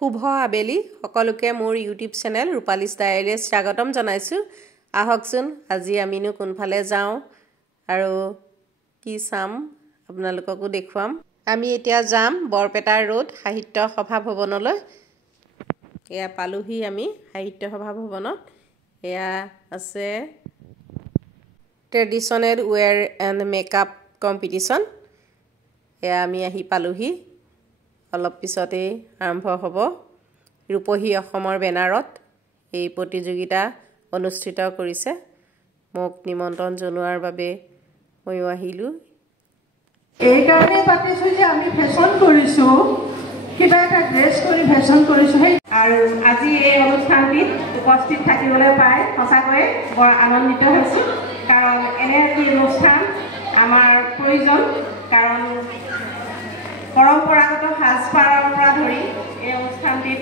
শুভ আবেলি সকলোকে মোৰ ইউটিউব চেনেল ৰূপালীছ ডায়েৰীজ স্বাগতম জনাইছো আহকচোন আজি আমিনো কোনফালে যাওঁ আৰু কি চাম আপোনালোককো দেখুৱাম আমি এতিয়া যাম বৰপেটা ৰোড সাহিত্য সভা ভৱনলৈ এয়া পালোহি আমি সাহিত্য সভা ভৱনত এয়া আছে traditional where and makeup competition এয়া আমি আহি পালোহি অলপ পিছতে আৰম্ভ হ'ব ৰূপহী অসমৰ বেনাৰত এই প্ৰতিযোগিতা অনুষ্ঠিত কৰিছে মোক নিমন্ত্ৰণ জনোৱাৰ বাবে মই আহিলো এই কাৰণে পাতিছো যে আমি ফেশ্বন কৰিছো কিবা এটা ড্ৰেছ কৰি ফেশ্বন কৰিছো আৰু আজি এই অনুষ্ঠানটিত উপস্থিত থাকিবলৈ পাই সঁচাকৈ বৰ আনন্দিত হৈছো কাৰণ এনে এক অনুষ্ঠান আমাৰ প্ৰয়োজন কাৰণ পৰম্পৰাগত সাজপাৰৰ পৰা ধৰি এই অনুষ্ঠানটিত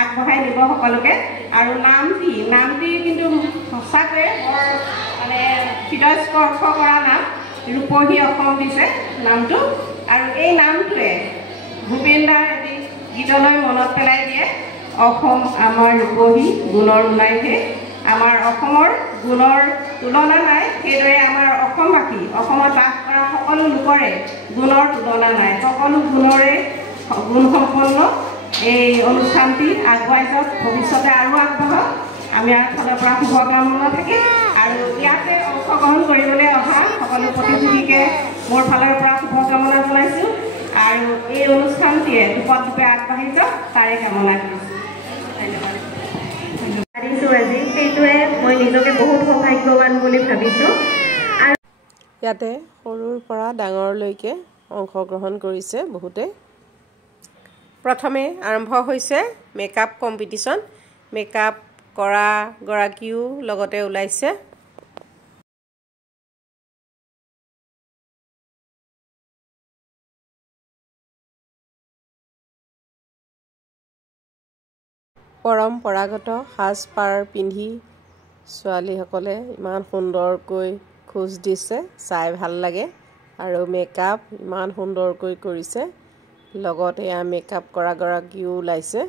আগবঢ়াই নিব সকলোকে আৰু নামটি কিন্তু সঁচাকৈ বৰ মানে হৃদয়স্পৰ্শ কৰা নাম ৰূপহী অসম দিছে নামটো আৰু এই নামটোৱে ভূপেন দাৰ এটি গীতলৈ মনত পেলাই দিয়ে অসম আমাৰ ৰূপহী গুণৰ ওলাইহে আমাৰ অসমৰ গুণৰ তুলনা নাই সেইদৰে আমাৰ অসমবাসী অসমত বাস কৰা সকলো লোকৰে গুণৰ তুলনা নাই সকলো গুণৰে গুণসম্পন্ন এই অনুষ্ঠানটি আগুৱাই যাওক ভৱিষ্যতে আৰু আগবাঢ়ক আমাৰ ফালৰ পৰা শুভকামনা থাকে আৰু ইয়াতে অংশগ্ৰহণ কৰিবলৈ অহা সকলো প্ৰতিযোগীকে মোৰ ফালৰ পৰা শুভকামনা জনাইছোঁ আৰু এই অনুষ্ঠানটিয়ে দুপদৰূপে আগবাঢ়ি যাওক তাৰে কামনা কৰিছোঁ ধন্যবাদ আজি সেইটোৱে মই নিজকে বহুত সৌভাগ্যৱান বুলি ভাবিছোঁ আৰু ইয়াতে সৰুৰ পৰা ডাঙৰলৈকে অংশগ্ৰহণ কৰিছে বহুতে প্ৰথমে আৰম্ভ হৈছে মেকআপ কম্পিটিশন মেকআপ কৰা গৰাকীও লগতে ওলাইছে পৰম্পৰাগত সাজপাৰ পিন্ধি ছোৱালীসকলে ইমান সুন্দৰকৈ খোজ দিছে চাই ভাল লাগে আৰু মেকআপ ইমান সুন্দৰকৈ কৰিছে লগতে মেকআপ কৰা গৰাকীও ওলাইছে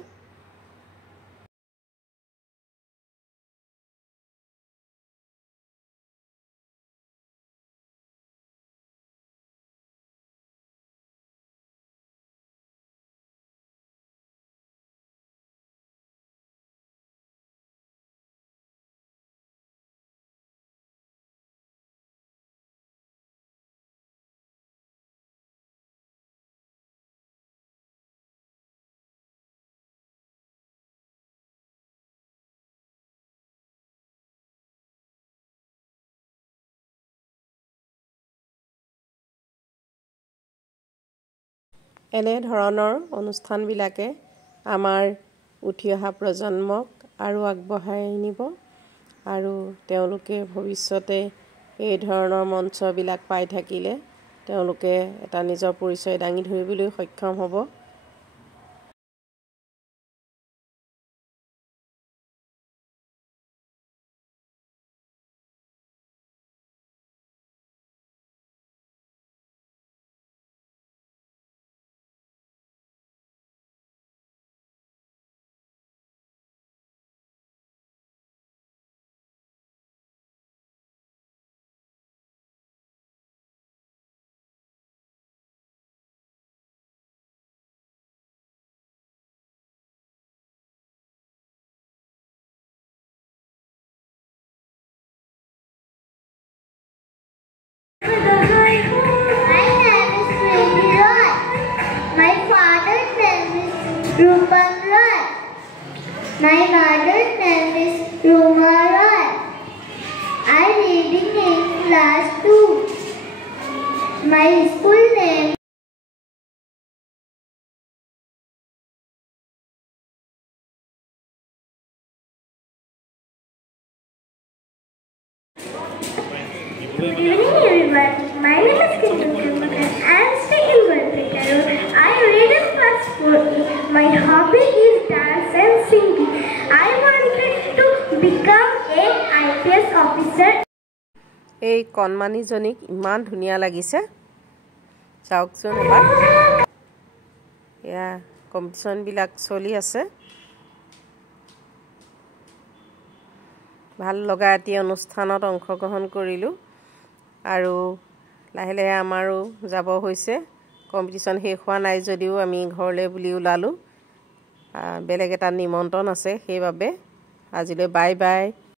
এনে ধৰণৰ অনুষ্ঠানবিলাকে আমাৰ উঠি অহা প্ৰজন্মক আৰু আগবঢ়াই নিব আৰু তেওঁলোকে ভৱিষ্যতে এই ধৰণৰ মঞ্চবিলাক পাই থাকিলে তেওঁলোকে এটা নিজৰ পৰিচয় দাঙি ধৰিবলৈ সক্ষম হ'ব Rupan Roy. My mother's name is Ruma Roy. I reading in class 2. My school name Good evening everyone. My name is Kintu and I am staying in Bharpeta Road. I read in class 4. My hobby is dance and singing. I wanted to become an IPS officer. এই কণমানিজনীক ইমান ধুনীয়া লাগিছে চাওকচোন এবাৰ এয়া কম্পিটিশ্যনবিলাক চলি আছে ভাল লগা এটি অনুষ্ঠানত অংশগ্ৰহণ কৰিলোঁ আৰু লাহে লাহে আমাৰো যাব হৈছে কম্পিটিশ্যন শেষ হোৱা নাই যদিও আমি ঘৰলৈ বুলি ওলালোঁ বেলেগ এটা নিমন্ত্ৰণ আছে সেইবাবে আজিলৈ বাই বাই